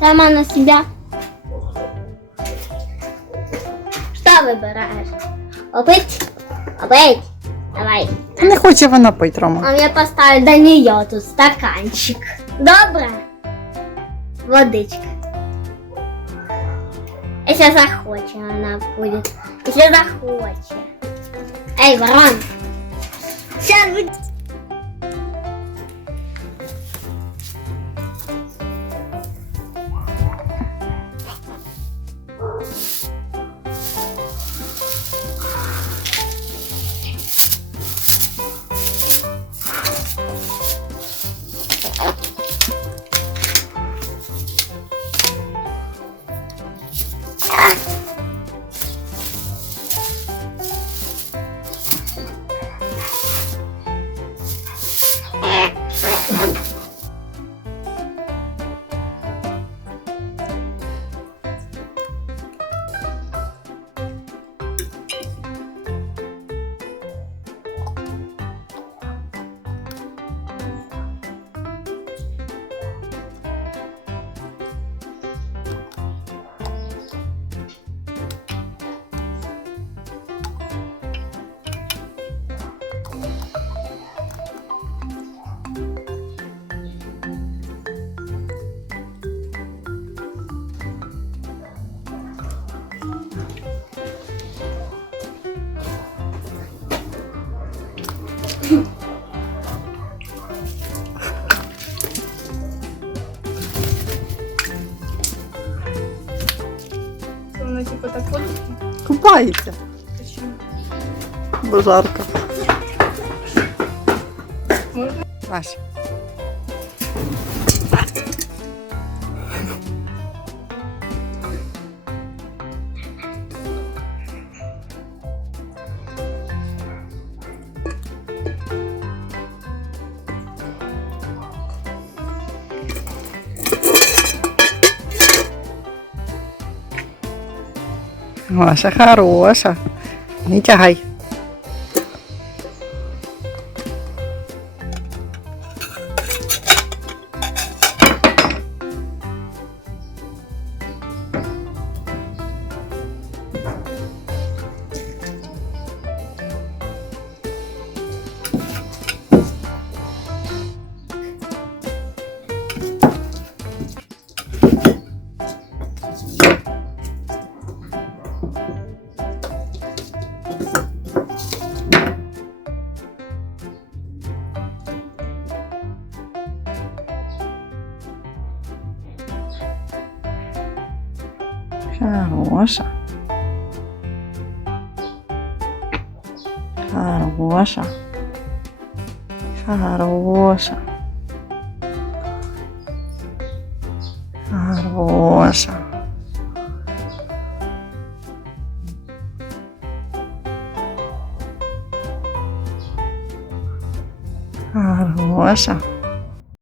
Сама на себя. Что выбираешь? Опыть? Опыть? Давай. Та не хоче вона пить, Рома. А мне поставить до нее тут стаканчик. Добре? Водичка. Если захочет, она будет. Если захочет. Эй, ворон. Сейчас будет. Oh. Типу так. Купається. Почему? Бо жарко. Можна? Ась. Маша хороша. Не тягай. Хороша. Хороша. Хороша. Хороша. Хороша.